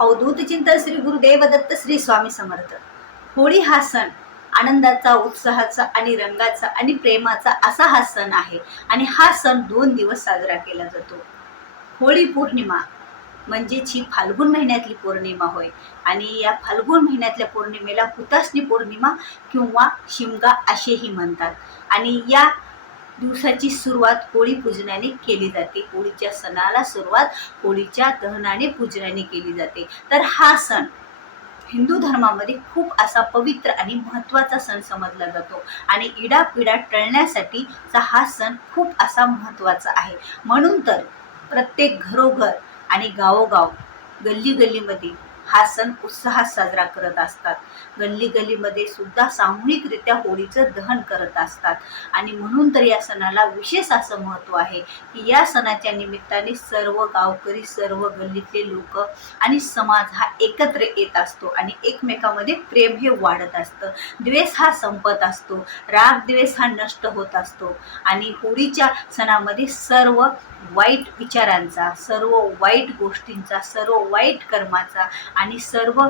अवधूत चिंतन श्री गुरुदेव दत्त श्री स्वामी समर्थ। होळी हा सण आनंदाचा, उत्साहाचा आणि रंगाचा आणि प्रेमाचा असा हा सण आहे आणि हा सण 2 दिवस साजरा केला जातो। होळी पौर्णिमा म्हणजेच ही फाल्गुन महिन्यातली पौर्णिमा होय आणि या फाल्गुन महिन्यातल्या पौर्णिमेला हुताशनी पौर्णिमा किंवा शिमगा असेही म्हणतात आणि या दिवसाची सुरुवात होळी पूजनाने केली जाते। होळीच्या सणाला सुरुवात होळीच्या दहनाने पूजनाने केली जाते। तर हा सण हिंदू धर्मामध्ये खूप असा पवित्र आणि महत्त्वाचा सण समजला जातो आणि इडापिडा टळण्यासाठी हा सण खूप असा महत्त्वाचा आहे। म्हणून तर प्रत्येक घरोघर आणि गावोगाव गल्ली गल्लीमध्ये हा सण उत्साहात साजरा करत असतात। गल्ली गल्लीमध्ये सुद्धा सामूहिकरित्या होळीचं दहन करत असतात आणि म्हणून तर या सणाला विशेष असं महत्त्व आहे की या सणाच्या निमित्ताने सर्व गावकरी, सर्व गल्लीतले लोक आणि समाज हा एकत्र येत असतो आणि एकमेकांमध्ये प्रेम हे वाढत असतं। द्वेष हा संपत असतो, राग द्वेष हा नष्ट होत असतो आणि होळीच्या सणामध्ये सर्व वाईट विचारांचा, सर्व वाईट गोष्टींचा, सर्व वाईट कर्माचा आणि सर्व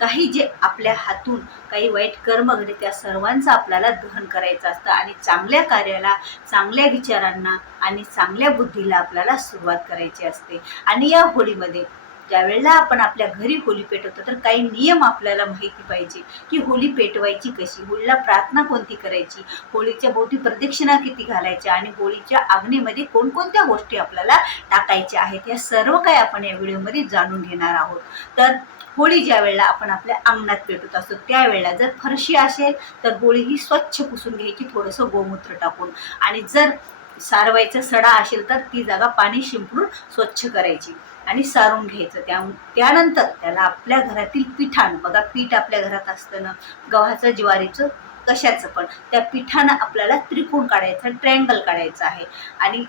काही जे आपल्या हातून काही वाईट कर्म घडले त्या सर्वांचं आपल्याला दहन करायचं असतं आणि चांगल्या कार्याला, चांगल्या विचारांना आणि चांगल्या बुद्धीला आपल्याला सुरुवात करायची असते। आणि या होळीमध्ये ज्यावेळेला आपण आपल्या घरी होळी पेटवतो तर काही नियम आपल्याला माहिती पाहिजे की होळी पेटवायची कशी, होळीला प्रार्थना कोणती करायची, होळीच्या भोवती प्रदक्षिणा किती घालायच्या आणि होळीच्या अग्नीमध्ये कोणकोणत्या गोष्टी आपल्याला टाकायच्या आहेत, या सर्व काही आपण या व्हिडिओमध्ये जाणून घेणार आहोत। तर होळी ज्या वेळेला आपण आपल्या अंगणात पेटवत असतो त्यावेळेला जर फरशी असेल तर होळी ही स्वच्छ पुसून घ्यायची थोडंसं गोमूत्र टाकून, आणि जर सारवायचा सडा असेल तर ती जागा पाणी शिंपडून स्वच्छ करायची आणि सारून घ्यायचं। त्यानंतर त्याला आपल्या घरातील पिठानं, बघा पीठ आपल्या घरात असतं ना, गव्हाचं, ज्वारीचं, कशाचं पण, त्या पिठानं आपल्याला त्रिकोण काढायचा, ट्रायंगल काढायचा आहे आणि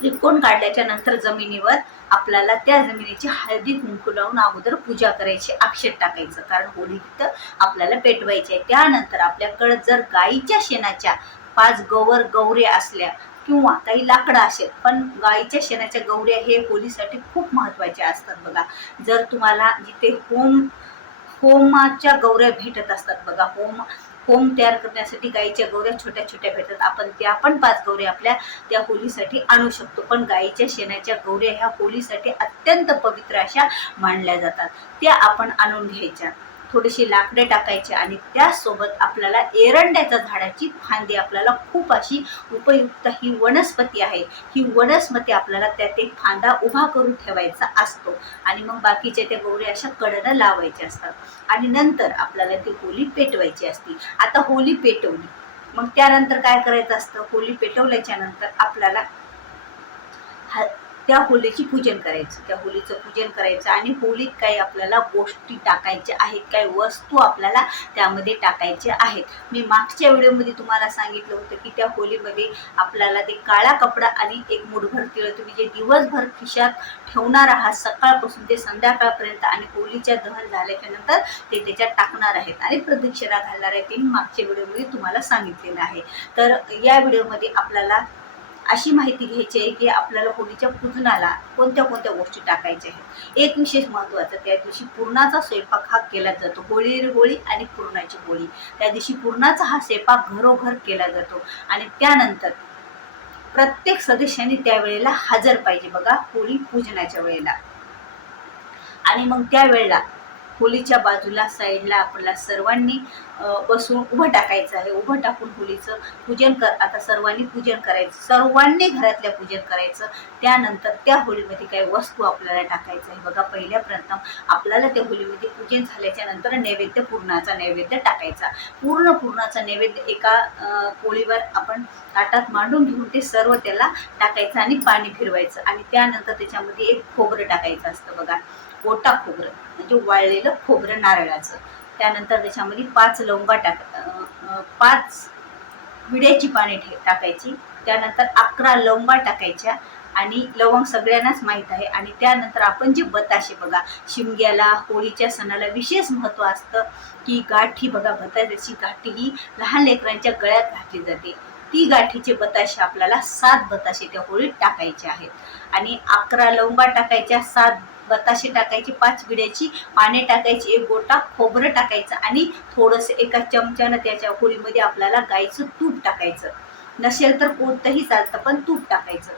त्रिकोण काढल्याच्या नंतर जमिनीवर आपल्याला त्या जमिनीची हळदी कुंकू लावून अगोदर पूजा करायची, अक्षत टाकायचं, कारण होळी तिथं आपल्याला पेटवायची आहे। त्यानंतर आपल्याकडे जर गाईच्या शेणाच्या 5 गौऱ्या असल्या किंवा काही लाकडं असेल, पण गाईच्या शेणाच्या गौऱ्या हे होळीसाठी खूप महत्त्वाच्या असतात। बघा, जर तुम्हाला जिथे होमाच्या गौऱ्या भेटत असतात, बघा होम तयार करण्यासाठी गाईच्या गौऱ्या छोट्या छोट्या भेटतात, आपण त्या पण 5 गौऱ्या आपल्या त्या होळीसाठी आणू शकतो। पण गाईच्या शेणाच्या गौऱ्या ह्या होळीसाठी अत्यंत पवित्र अशा मानल्या जातात, त्या आपण आणून घ्यायच्या, थोडीशी लाकडे टाकायची आणि त्यासोबत आपल्याला एरंड्याच्या झाडाची फांदी, आपल्याला खूप अशी उपयुक्त ही वनस्पती आहे, ही वनस्पती आपल्याला त्यात एक फांदा उभा करून ठेवायचा असतो आणि मग बाकीच्या त्या गौऱ्या अशा कडेनं लावायच्या असतात आणि नंतर आपल्याला ती होळी पेटवायची असते। आता होळी पेटवली, मग त्यानंतर काय करायचं असतं, होळी पेटवल्याच्या नंतर आपल्याला त्या होळीची पूजन करायचं, त्या होळीचं पूजन करायचं आणि होळीत काही आपल्याला गोष्टी टाकायच्या आहेत, काही वस्तू आपल्याला त्यामध्ये टाकायच्या आहेत। मी मागच्या व्हिडिओमध्ये तुम्हाला सांगितलं होतं की त्या होळीमध्ये आपल्याला ते काळा कपडा आणि एक मुठभर तिळ तुम्ही जे दिवसभर खिशात ठेवणार आहात सकाळपासून ते संध्याकाळपर्यंत आणि होळीच्या दहन झाल्याच्या नंतर ते त्याच्यात टाकणार आहेत आणि प्रदक्षिणा घालणार आहेत, ते मागच्या व्हिडिओमध्ये तुम्हाला सांगितलेलं आहे। तर या व्हिडिओमध्ये आपल्याला अशी माहिती घ्यायची आहे की आपल्याला होळीच्या पूजनाला कोणत्या कोणत्या गोष्टी टाकायच्या आहेत। एक विशेष महत्त्वाचं, त्या दिवशी पुरणाचा स्वयंपाक हा केला जातो, होळी आणि पुरणाची होळी, त्या दिवशी पुरणाचा हा स्वयंपाक घरोघर केला जातो आणि त्यानंतर प्रत्येक सदस्याने त्यावेळेला हजर पाहिजे, बघा होळी पूजनाच्या वेळेला। आणि मग त्यावेळेला होळीच्या बाजूला साईडला आपल्याला सर्वांनी बसून उभं टाकायचं आहे, उभं टाकून होळीचं पूजन आता सर्वांनी पूजन करायचं, सर्वांनी घरातल्या पूजन करायचं। त्यानंतर त्या होळीमध्ये काही वस्तू आपल्याला टाकायचं आहे, बघा पहिल्या प्रथम आपल्याला त्या होळीमध्ये पूजन झाल्याच्या नंतर नैवेद्य, पुरणाचा नैवेद्य टाकायचा, पूर्ण पुरणाचा नैवेद्य एका पोळीवर आपण ताटात मांडून घेऊन ते सर्व त्याला टाकायचं आणि पाणी फिरवायचं आणि त्यानंतर त्याच्यामध्ये एक खोबरं टाकायचं असतं, बघा गोटा खोबरं म्हणजे वाळलेलं खोबरं नारळाचं। त्यानंतर त्याच्यामध्ये 5 लवंगा 5 विड्याची पाने टाकायची, त्यानंतर 11 लवंगा टाकायच्या आणि लवंग सगळ्यांनाच माहीत आहे। आणि त्यानंतर आपण जे बताशे, बघा शिमग्याला होळीच्या सणाला विशेष महत्त्व असतं की गाठी, बघा बताशाची गाठी ही लहान लेकरांच्या गळ्यात घातली जाते, ती गाठीचे बताशे आपल्याला 7 बताशे त्या होळीत टाकायचे आहेत आणि 11 लवंगा टाकायच्या, 7 बताशे टाकायचे, 5 विड्याची पाने टाकायची, 1 गोटा खोबरं टाकायचं आणि थोडंसं एका चमच्यानं त्याच्या होळीमध्ये आपल्याला गाईचं तूप टाकायचं. नसेल तर कोणतंही चालतं, पण तूप टाकायचं.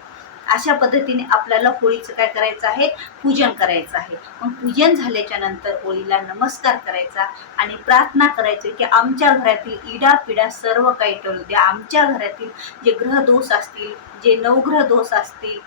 अशा पद्धतीने आपल्याला होळीचं काय करायचं आहे, पूजन करायचं आहे. मग पूजन झाल्याच्या नंतर होळीला नमस्कार करायचा आणि प्रार्थना करायची की आमच्या घरातील इडापिडा सर्व काही टळू द्या. आमच्या घरातील जे ग्रहदोष असतील, जे नवग्रह दोष असतील,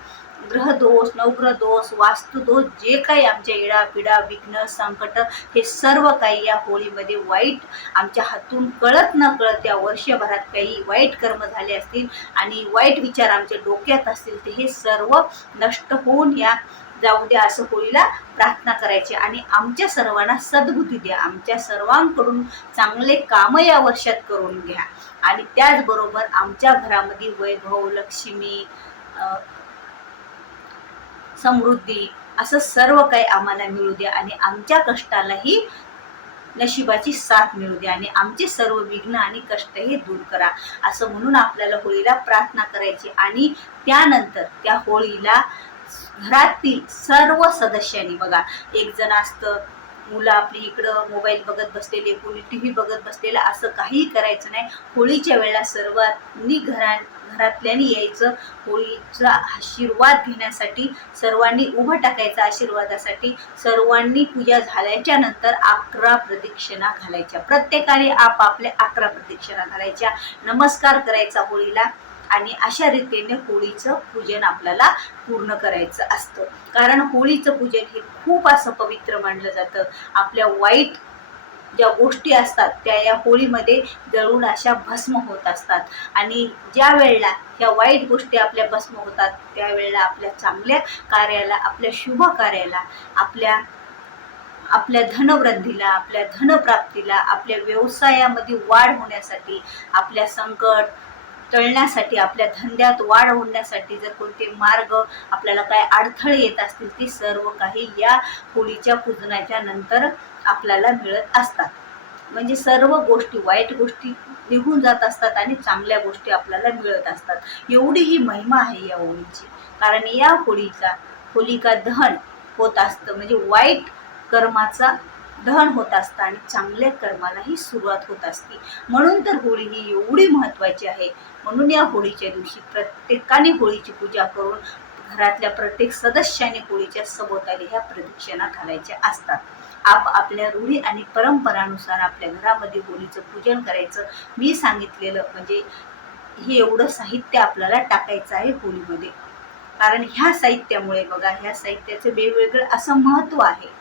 ग्रहदोष, नवग्रह दोष, वास्तुदोष, जे काही आमच्या इडापिडा, विघ्न, संकट, हे सर्व काही या होळीमध्ये वाईट आमच्या हातून कळत न कळत या वर्षभरात काही वाईट कर्म झाले असतील आणि वाईट विचार आमच्या डोक्यात असतील, ते हे सर्व नष्ट होऊन या जाऊ द्या, असं होळीला प्रार्थना करायची. आणि आमच्या सर्वांना सद्बुद्धी द्या, आमच्या सर्वांकडून चांगले काम या वर्षात करून घ्या आणि त्याचबरोबर आमच्या घरामध्ये वैभव, लक्ष्मी, समृद्धी असं सर्व काही आम्हाला मिळू द्या आणि आमच्या कष्टालाही नशिबाची साथ मिळू द्या आणि आमचे सर्व विघ्न आणि कष्ट हे दूर करा, असं म्हणून आपल्याला होळीला प्रार्थना करायची. आणि त्यानंतर त्या होळीला घरातील सर्व सदस्यांनी, बघा एक जण असतं, मुलं आपली इकडं मोबाईल बघत बसलेले, कोणी टीव्ही बघत बसलेलं, असं काहीही करायचं नाही. होळीच्या वेळेला सर्वांनी घरातल्यानी यायचं, होळीचा आशीर्वाद घेण्यासाठी सर्वांनी उभं टाकायचं आशीर्वादासाठी. सर्वांनी पूजा झाल्याच्या नंतर 11 प्रदक्षिणा घालायच्या, प्रत्येकाने आपापल्या 11 प्रदक्षिणा घालायच्या, नमस्कार करायचा होळीला आणि अशा रीतीने होळीचं पूजन आपल्याला पूर्ण करायचं असतं. कारण होळीचं पूजन हे खूप असं पवित्र मानलं जातं. आपल्या वाईट ज्या गोष्टी असतात त्या या होळीमध्ये जळून अशा भस्म होत असतात आणि ज्या वेळेला ह्या वाईट गोष्टी आपल्या भस्म होतात त्यावेळेला आपल्या चांगल्या कार्याला, आपल्या शुभ कार्याला, आपल्या धनवृद्धीला, आपल्या धनप्राप्तीला, आपल्या व्यवसायामध्ये वाढ होण्यासाठी, आपल्या संकट टळण्यासाठी, आपल्या धंद्यात वाढ होण्यासाठी जर कोणते मार्ग आपल्याला काय अडथळे येत असतील, ते सर्व काही या होळीच्या पूजनाच्या नंतर आपल्याला मिळत असतात. म्हणजे सर्व गोष्टी, वाईट गोष्टी निघून जात असतात आणि चांगल्या गोष्टी आपल्याला मिळत असतात. एवढी ही महिमा आहे या होळीची. कारण या होलिका दहन होत असतं, म्हणजे वाईट कर्माचा दहन होत असतं आणि चांगल्या कर्मालाही सुरुवात होत असते. म्हणून तर होळी ही एवढी महत्त्वाची आहे. म्हणून या होळीच्या दिवशी प्रत्येकाने होळीची पूजा करून घरातल्या प्रत्येक सदस्याने होळीच्या सभोवताली ह्या प्रदक्षिणा घालायच्या असतात. आपल्या रूढी आणि परंपरानुसार आपल्या घरामध्ये होळीचं पूजन करायचं. मी सांगितलेलं म्हणजे हे एवढं साहित्य आपल्याला टाकायचं आहे होळीमध्ये. कारण ह्या साहित्यामुळे, बघा, ह्या साहित्याचं वेगवेगळं असं महत्त्व आहे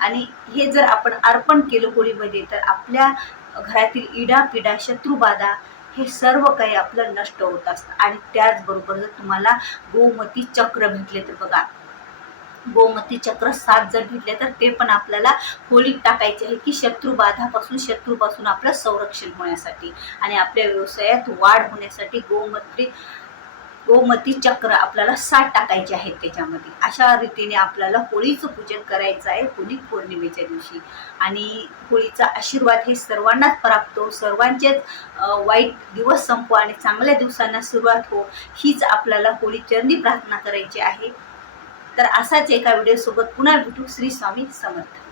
आणि हे जर आपण अर्पण केलं होळीमध्ये तर आपल्या घरातील इडापिडा, शत्रुबाधा हे सर्व काही आपलं नष्ट होत असतं. आणि त्याचबरोबर जर तुम्हाला गोमती चक्र भेटले तर बघा, गोमती चक्र 7 जर भेटले तर ते पण आपल्याला होळीत टाकायचे आहे की शत्रूपासून आपलं संरक्षण होण्यासाठी आणि आपल्या व्यवसायात वाढ होण्यासाठी गोमती चक्र आपल्याला 7 टाकायचे आहेत त्याच्यामध्ये. अशा रीतीने आपल्याला होळीचं पूजन करायचं आहे होळी पौर्णिमेच्या दिवशी. आणि होळीचा आशीर्वाद हे सर्वांनाच प्राप्त हो, सर्वांचेच वाईट दिवस संपो आणि चांगल्या दिवसांना सुरुवात हो, हीच आपल्याला होळी चरणी प्रार्थना करायची आहे. तर असाच एका व्हिडिओ सोबत पुन्हा भेटू. श्री स्वामी समर्थ.